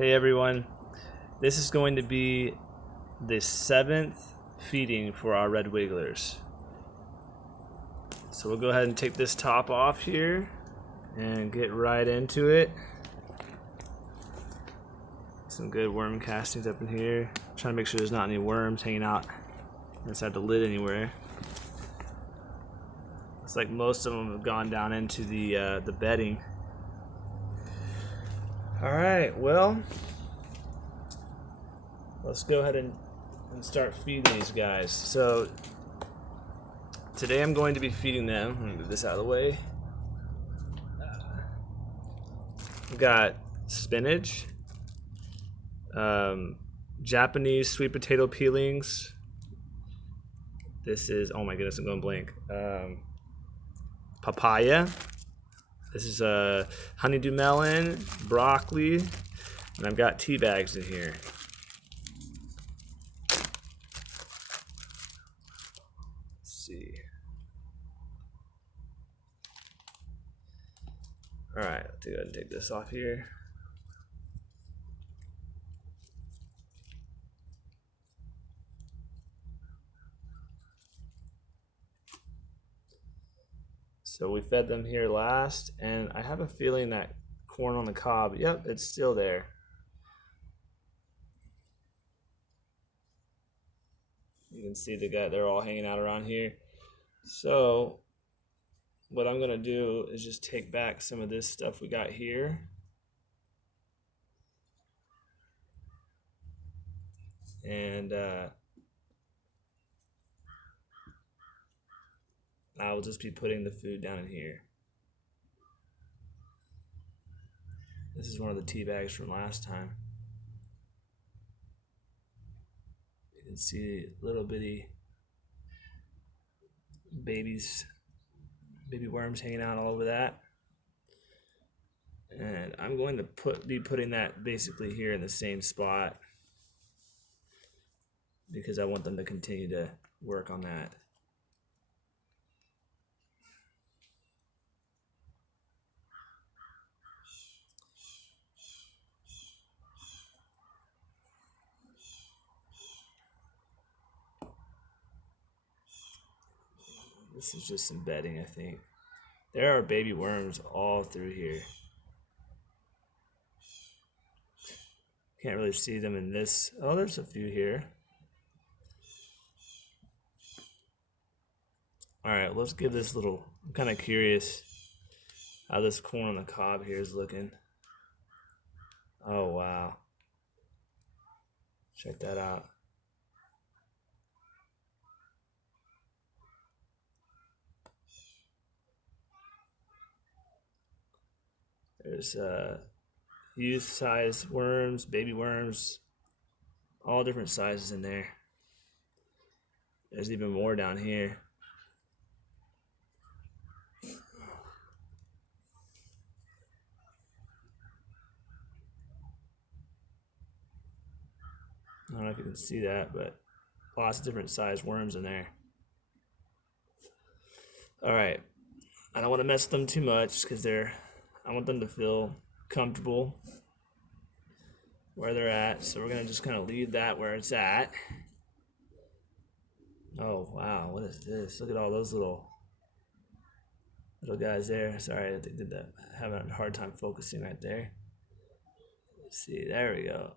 Hey everyone, this is going to be the 7th feeding for our red wigglers. So we'll go ahead and take this top off here and get right into it. Some good worm castings up in here. Trying to make sure there's not any worms hanging out inside the lid anywhere. Looks like most of them have gone down into the bedding. Alright, well, let's go ahead and start feeding these guys. So today I'm going to be feeding them. Let me move this out of the way. We've got spinach, Japanese sweet potato peelings. This is, oh my goodness, I'm going blank. Papaya. This is a honeydew melon, broccoli, and I've got tea bags in here. Let's see. All right, let's go ahead and take this off here. So we fed them here last, and I have a feeling that corn on the cob, yep, it's still there. You can see they're all hanging out around here. So what I'm gonna do is just take back some of this stuff we got here. And I will just be putting the food down in here. This is one of the tea bags from last time. You can see little bitty baby worms hanging out all over that. And I'm going to be putting that basically here in the same spot because I want them to continue to work on that. This is just some bedding, I think. There are baby worms all through here. Can't really see them in this. Oh, there's a few here. All right, let's give this little, I'm kind of curious how this corn on the cob here is looking. Oh, wow. Check that out. There's youth size worms, baby worms, all different sizes in there. There's even more down here. I don't know if you can see that, but lots of different size worms in there. All right, I don't want to mess them too much because I want them to feel comfortable where they're at. So we're gonna just kind of leave that where it's at. Oh wow, what is this? Look at all those little guys there. Sorry, I did that. Having a hard time focusing right there. Let's see, there we go.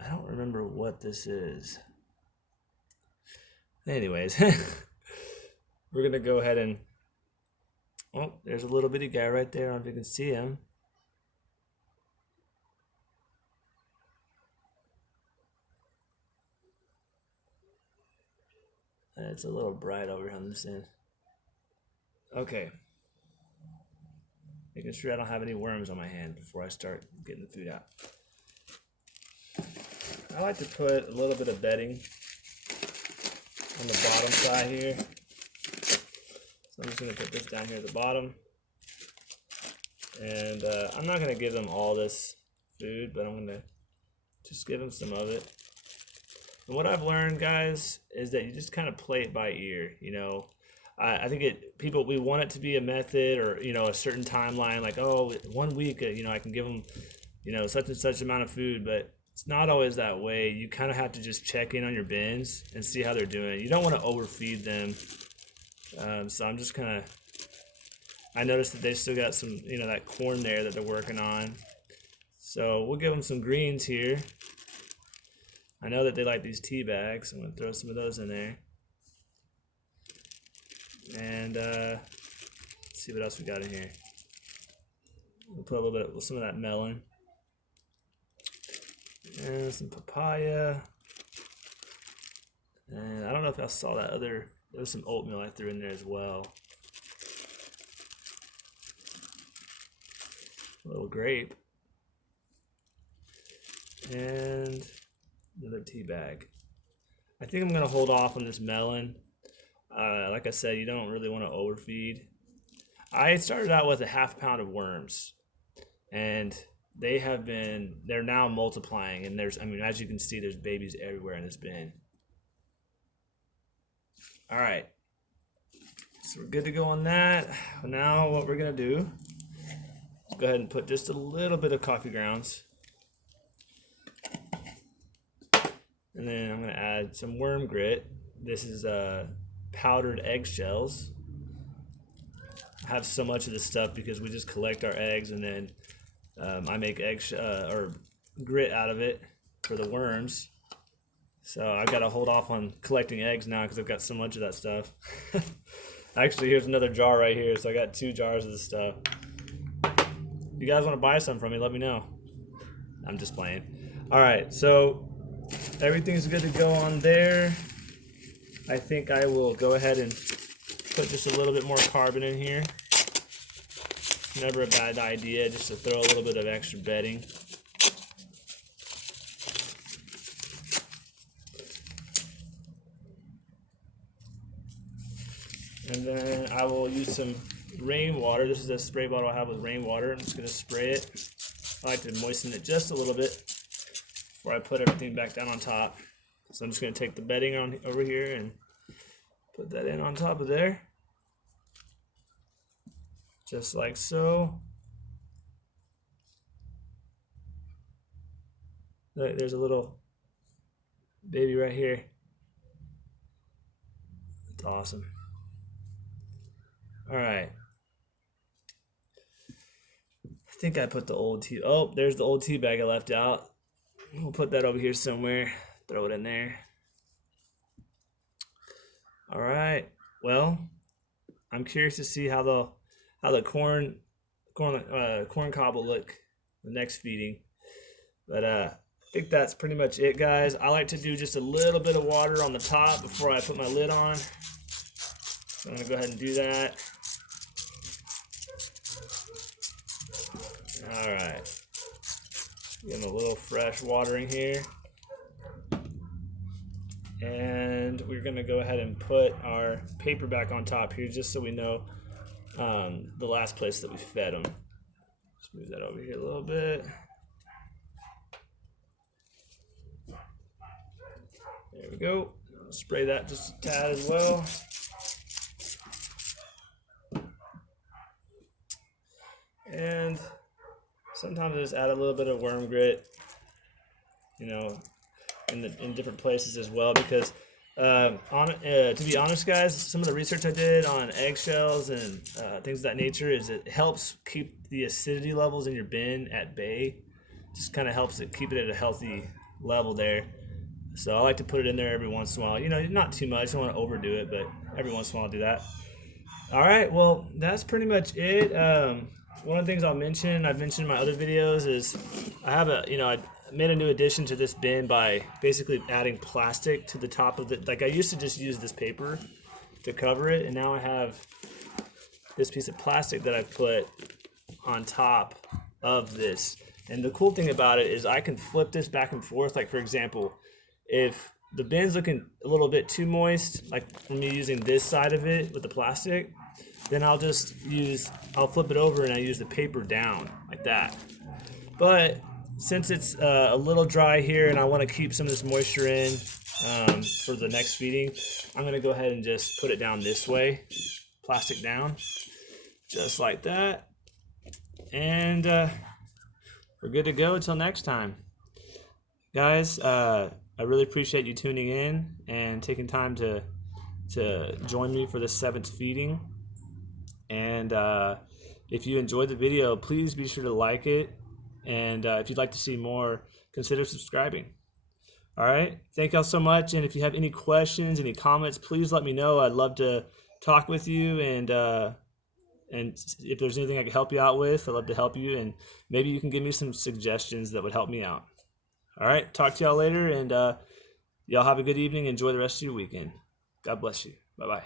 I don't remember what this is. Anyways, we're gonna go ahead and, oh, there's a little bitty guy right there. I don't know if you can see him. It's a little bright over here on this end. Okay. Making sure I don't have any worms on my hand before I start getting the food out. I like to put a little bit of bedding on the bottom side here. So I'm just going to put this down here at the bottom. And I'm not going to give them all this food, but I'm going to just give them some of it. And what I've learned, guys, is that you just kind of play it by ear. You know, I think we want it to be a method, or a certain timeline, like, oh, 1 week, I can give them such and such amount of food, but it's not always that way. You kind of have to just check in on your bins and see how they're doing. You don't want to overfeed them. So I'm just kind of, I noticed that they still got some, that corn there that they're working on. So we'll give them some greens here. I know that they like these tea bags. I'm going to throw some of those in there. And let's see what else we got in here. We'll put a little bit, some of that melon. And some papaya. And I don't know if I saw that there was some oatmeal I threw in there as well. A little grape. And another tea bag. I think I'm going to hold off on this melon. Like I said, you don't really want to overfeed. I started out with a half pound of worms, and they're now multiplying, and as you can see, there's babies everywhere in this bin. All right, so we're good to go on that. Now what we're gonna do is go ahead and put just a little bit of coffee grounds, and then I'm gonna add some worm grit. This is powdered eggshells. I have so much of this stuff because we just collect our eggs, and then I make or grit out of it for the worms. So I've got to hold off on collecting eggs now because I've got so much of that stuff. Actually, here's another jar right here. So I got 2 jars of this stuff. If you guys want to buy some from me, let me know. I'm just playing. All right, so everything's good to go on there. I think I will go ahead and put just a little bit more carbon in here. Never a bad idea just to throw a little bit of extra bedding. And then I will use some rainwater. This is a spray bottle I have with rainwater. I'm just going to spray it. I like to moisten it just a little bit before I put everything back down on top. So I'm just going to take the bedding on over here and put that in on top of there. Just like so. There's a little baby right here. That's awesome. All right. I think I put the old tea. Oh, there's the old tea bag I left out. We'll put that over here somewhere. Throw it in there. All right. Well, I'm curious to see how the corn cob will look the next feeding. But I think that's pretty much it, guys. I like to do just a little bit of water on the top before I put my lid on. So I'm gonna go ahead and do that. All right. Getting a little fresh watering here. And we're gonna go ahead and put our paper back on top here just so we know the last place that we fed them. Just move that over here a little bit. There we go. Spray that just a tad as well. And sometimes I just add a little bit of worm grit, in different places as well, because to be honest, guys, some of the research I did on eggshells and things of that nature is it helps keep the acidity levels in your bin at bay. Just kind of helps it keep it at a healthy level there. So I like to put it in there every once in a while. Not too much. I don't want to overdo it, but every once in a while I'll do that. All right, well, that's pretty much it. One of the things I've mentioned in my other videos is I made a new addition to this bin by basically adding plastic to the top of it. Like, I used to just use this paper to cover it, and now I have this piece of plastic that I've put on top of this. And the cool thing about it is I can flip this back and forth. Like, for example, if the bin's looking a little bit too moist, like from me using this side of it with the plastic, then I'll flip it over and I use the paper down like that. But since it's a little dry here and I want to keep some of this moisture in, for the next feeding, I'm going to go ahead and just put it down this way, plastic down, just like that. And we're good to go until next time. Guys, I really appreciate you tuning in and taking time to join me for the 7th feeding. And if you enjoyed the video, please be sure to like it. And if you'd like to see more, consider subscribing. All right. Thank y'all so much. And if you have any questions, any comments, please let me know. I'd love to talk with you. And if there's anything I can help you out with, I'd love to help you. And maybe you can give me some suggestions that would help me out. All right. Talk to y'all later. And y'all have a good evening. Enjoy the rest of your weekend. God bless you. Bye-bye.